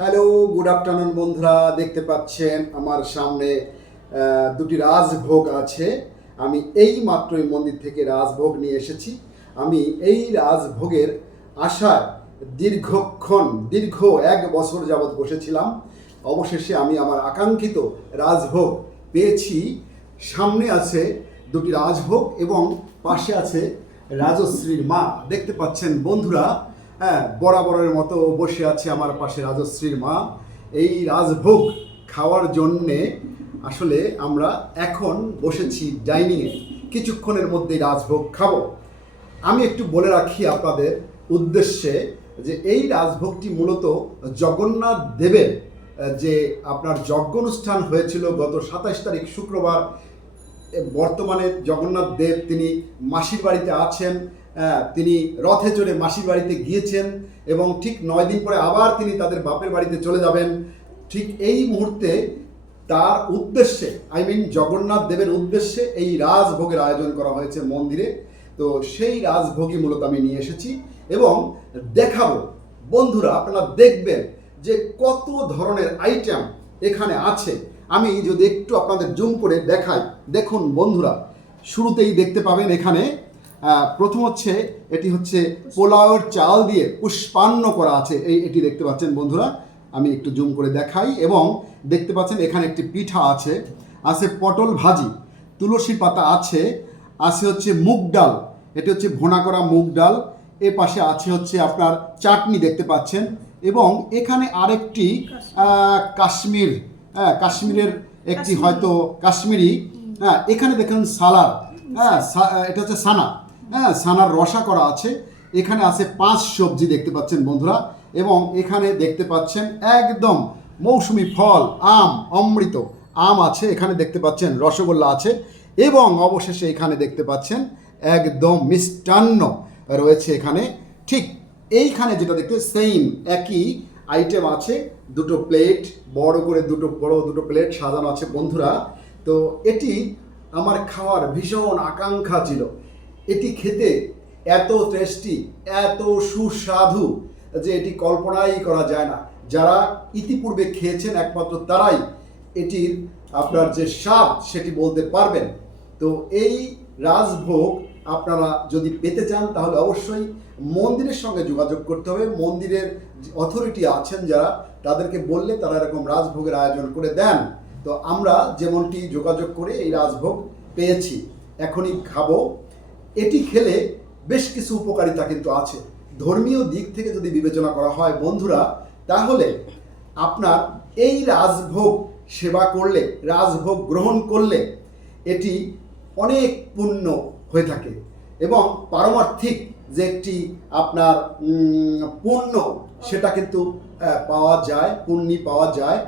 Hello good afternoon বন্ধুরা। দেখতে পাচ্ছেন, আমার সামনে দুটি রাজভোগ আছে। আমি এই মাত্রই মন্দির থেকে রাজভোগ নিয়ে এসেছি। আমি এই রাজভোগের আশায় দীর্ঘক্ষণ, দীর্ঘ এক বছর যাবৎ বসেছিলাম। অবশেষে আমি আমার আকাঙ্ক্ষিত রাজভোগ পেয়েছি। সামনে আছে দুটি রাজভোগ এবং পাশে আছে রাজশ্রীর মা। দেখতে পাচ্ছেন, বন্ধুরা হ্যাঁ বরাবরের মতো বসে আছে আমার পাশে রাজশ্রীর মা। এই রাজভোগ খাওয়ার জন্যে আসলে আমরা এখন বসেছি ডাইনিংয়ে কিছুক্ষণের মধ্যেই রাজভোগ খাব। আমি একটু বলে রাখি আপনাদের উদ্দেশ্যে যে এই রাজভোগটি মূলত জগন্নাথ দেবের, যে আপনার যজ্ঞ অনুষ্ঠান হয়েছিল গত সাতাশ তারিখ শুক্রবার। বর্তমানে জগন্নাথ দেব তিনি মাসির বাড়িতে আছেন। তিনি রথে চড়ে মাসির বাড়িতে গিয়েছেন এবং ঠিক নয় দিন পরে আবার তিনি তাদের বাপের বাড়িতে চলে যাবেন। ঠিক এই মুহূর্তে তার উদ্দেশ্যে আই মিন জগন্নাথ দেবের উদ্দেশ্যে এই রাজভোগের আয়োজন করা হয়েছে মন্দিরে। তো সেই রাজভোগই মূলত আমি নিয়ে এসেছি এবং দেখাবো। বন্ধুরা, আপনারা দেখবেন যে কত ধরনের আইটেম এখানে আছে। আমি যদি একটু আপনাদের জুম করে দেখাই। দেখুন বন্ধুরা, শুরুতেই দেখতে পাবেন এখানে প্রথম হচ্ছে এটি হচ্ছে পোলাওয়ের চাল দিয়ে পুষ্পান্ন করা আছে। এই এটি দেখতে পাচ্ছেন বন্ধুরা আমি একটু জুম করে দেখাই এবং দেখতে পাচ্ছেন এখানে একটি পিঠা আছে আছে পটল ভাজি তুলসী পাতা আছে আছে হচ্ছে মুগ ডাল এটি হচ্ছে ভোনা করা মুগ ডাল এ পাশে আছে হচ্ছে আপনার চাটনি দেখতে পাচ্ছেন এবং এখানে আরেকটি কাশ্মীর হ্যাঁ কাশ্মীরের একটি হয়তো কাশ্মীরি হ্যাঁ এখানে দেখুন সালাদ হ্যাঁ এটা হচ্ছে সানা। হ্যাঁ সানার রসা করা আছে। এখানে আছে পাঁচ সবজি দেখতে পাচ্ছেন বন্ধুরা, এবং এখানে দেখতে পাচ্ছেন একদম মৌসুমি ফল, আম, অমৃত। আম আছে, এখানে দেখতে পাচ্ছেন রসগোল্লা আছে, এবং অবশেষে এখানে দেখতে পাচ্ছেন একদম মিষ্টান্ন রয়েছে এখানে। ঠিক এইখানে যেটা দেখতে সেম একই আইটেম আছে, দুটো প্লেট বড় করে দুটো, বড় দুটো প্লেট সাজানো আছে বন্ধুরা। তো এটি আমার খাওয়ার ভীষণ আকাঙ্ক্ষা ছিল। এটি খেতে এত টেস্টি এত সুস্বাদু যে এটি কল্পনাই করা যায় না। যারা ইতিপূর্বে খেয়েছেন একমাত্র তারাই এটির আপনার যে স্বাদ সেটি বলতে পারবেন। তো এই রাজভোগ আপনারা যদি পেতে চান, তাহলে অবশ্যই মন্দিরের সঙ্গে যোগাযোগ করতে হবে। মন্দিরের অথরিটি আছেন যারা, তাদেরকে বললে তারা এরকম রাজভোগের আয়োজন করে দেন। তো আমরা যেমনটি যোগাযোগ করে এই রাজভোগ পেয়েছি। এখনই খাব। এটি খেলে বেশ কিছু উপকারিতা কিন্তু আছে। ধর্মীয় দিক থেকে যদি বিবেচনা করা হয়, বন্ধুরা, তাহলে আপনার এই রাজভোগ সেবা করলে, রাজভোগ গ্রহণ করলে এটি অনেক পুণ্য হয়ে থাকে এবং পারমার্থিক যে একটি আপনার পুণ্য সেটা কিন্তু পাওয়া যায়, পুণ্যি পাওয়া যায়।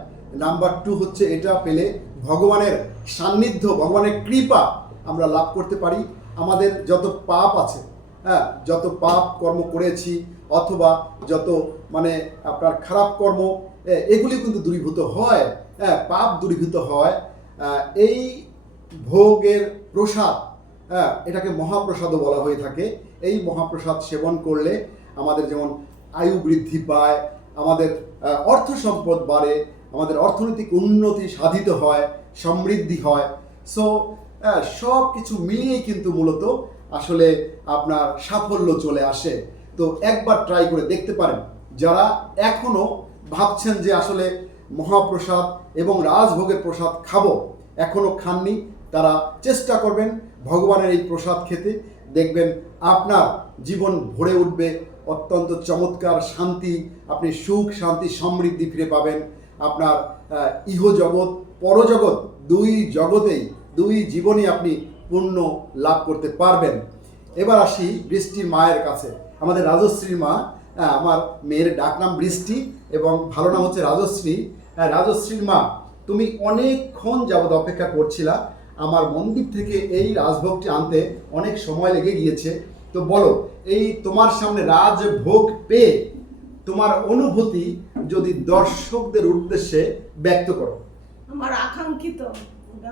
নাম্বার টু হচ্ছে এটা পেলে ভগবানের সান্নিধ্য, ভগবানের কৃপা আমরা লাভ করতে পারি। আমাদের যত পাপ আছে হ্যাঁ যত পাপ কর্ম করেছি অথবা যত মানে আপনার খারাপ কর্ম এগুলি কিন্তু দূরীভূত হয় হ্যাঁ পাপ দূরীভূত হয় এই ভোগের প্রসাদ হ্যাঁ এটাকে মহাপ্রসাদও বলা হয়ে থাকে। এই মহাপ্রসাদ সেবন করলে আমাদের যেমন আয়ু বৃদ্ধি পায়, আমাদের অর্থ সম্পদ বাড়ে, আমাদের অর্থনৈতিক উন্নতি সাধিত হয়, সমৃদ্ধি হয়। সো সব কিছু মিলিয়েই কিন্তু মূলত আসলে আপনার সাফল্য চলে আসে। তো একবার ট্রাই করে দেখতে পারেন। যারা এখনও ভাবছেন যে আসলে মহাপ্রসাদ এবং রাজভোগের প্রসাদ খাব এখনও খাননি, তারা চেষ্টা করবেন ভগবানের এই প্রসাদ খেতে। দেখবেন আপনার জীবন ভরে উঠবে, অত্যন্ত চমৎকার শান্তি, আপনি সুখ, শান্তি, সমৃদ্ধি ফিরে পাবেন। আপনার ইহজগৎ, পরজগৎ, দুই জগতেই দুই জীবনে আপনি পূর্ণ লাভ করতে পারবেন। এবার আসি বৃষ্টির মায়ের কাছে। আমাদের রাজশ্রীর মা আমার মেয়ের ডাক নাম বৃষ্টি এবং ভালো নাম হচ্ছে রাজশ্রী। রাজশ্রীর মা, তুমি অনেকক্ষণ যাবৎ অপেক্ষা করছিলা। আমার মন্দির থেকে এই রাজভোগটি আনতে অনেক সময় লেগে গিয়েছে। তো বলো, এই তোমার সামনে রাজভোগ পেয়ে তোমার অনুভূতি যদি দর্শকদের উদ্দেশ্যে ব্যক্ত করো। আমার আকাঙ্ক্ষিত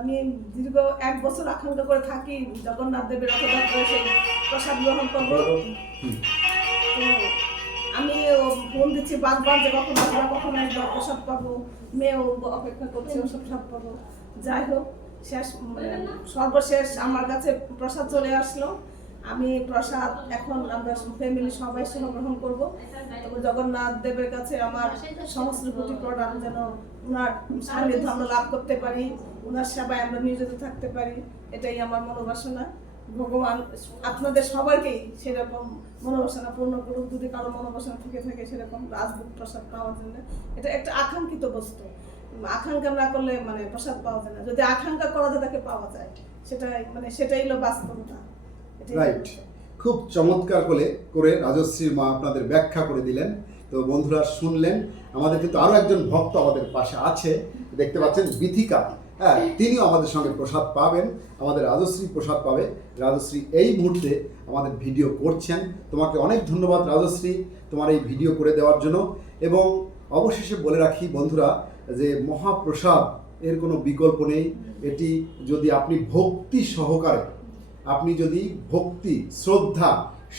আমি দীর্ঘ এক বছর আকাঙ্ক্ষা করে থাকি জগন্নাথ দেবের রথযাত্রা সেই প্রসাদ গ্রহণ করব। তো আমি ফোন দিচ্ছি বারবার যে কখন আসবে কখন আসবে প্রসাদ পাবো মেয়েও অপেক্ষা করছে ওসব সব পাবো। যাই হোক শেষ মানে সর্বশেষ আমার কাছে প্রসাদ চলে আসলো। আমি প্রসাদ, এখন আমরা ফ্যামিলি সবাই গ্রহণ করব। জগন্নাথ দেবের কাছে আমার সমস্ত কোটি প্রণাম যেন ওনার সান্নিধ্য আমরা লাভ করতে পারি, ওনার সেবায় আমরা নিয়োজিত থাকতে পারি, এটাই আমার মনোবাসনা। ভগবান, আপনাদের সবাইকেই সেরকম মনোবাসনা পূর্ণ করুক, যদি কারও মনোবাসনা থেকে থাকে সেরকম রাজভোগ প্রসাদ পাওয়ার জন্য। এটা একটা আকাঙ্ক্ষিত বস্তু। আকাঙ্ক্ষা না করলে মানে প্রসাদ পাওয়া যায় না। যদি আকাঙ্ক্ষা করা যায় তাকে পাওয়া যায়। সেটাই মানে সেটাই হলো বাস্তবতা। রাইট খুব চমৎকার করে করে রাজশ্রীর মা আপনাদের ব্যাখ্যা করে দিলেন। তো বন্ধুরা শুনলেন, আমাদের কিন্তু আরও একজন ভক্ত আমাদের পাশে আছে, দেখতে পাচ্ছেন বিথিকা। হ্যাঁ তিনিও আমাদের সঙ্গে প্রসাদ পাবেন, আমাদের রাজশ্রী প্রসাদ পাবে। রাজশ্রী এই মুহূর্তে আমাদের ভিডিও করছেন। তোমাকে অনেক ধন্যবাদ রাজশ্রী, তোমার এই ভিডিও করে দেওয়ার জন্য। এবং অবশেষে বলে রাখি বন্ধুরা যে মহাপ্রসাদ, এর কোনো বিকল্প নেই। এটি যদি আপনি ভক্তি সহকারে আপনি যদি ভক্তি, শ্রদ্ধা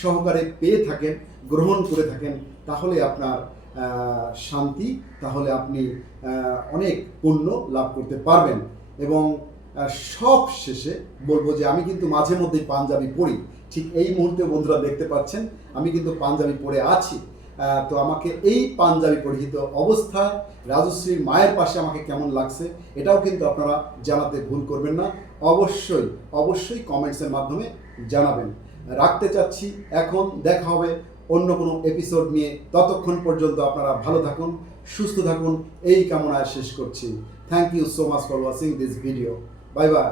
সহকারে পেয়ে থাকেন, গ্রহণ করে থাকেন, তাহলে আপনার শান্তি, তাহলে আপনি অনেক পুণ্য লাভ করতে পারবেন। এবং সব শেষে বলব যে আমি কিন্তু মাঝে মধ্যেই পাঞ্জাবি পড়ি ঠিক এই মুহূর্তে বন্ধুরা দেখতে পাচ্ছেন, আমি কিন্তু পাঞ্জাবি পরে আছি। তো আমাকে এই পাঞ্জাবি পরিহিত অবস্থায় রাজশ্রীর মায়ের পাশে আমাকে কেমন লাগছে, এটাও কিন্তু আপনারা জানাতে ভুল করবেন না। অবশ্যই অবশ্যই কমেন্টসের মাধ্যমে জানাবেন। রাখতে চাচ্ছি, এখন দেখা হবে অন্য কোনো এপিসোড নিয়ে। ততক্ষণ পর্যন্ত আপনারা ভালো থাকুন, সুস্থ থাকুন। এই কামনায় শেষ করছি। Thank you so much for watching this video bye bye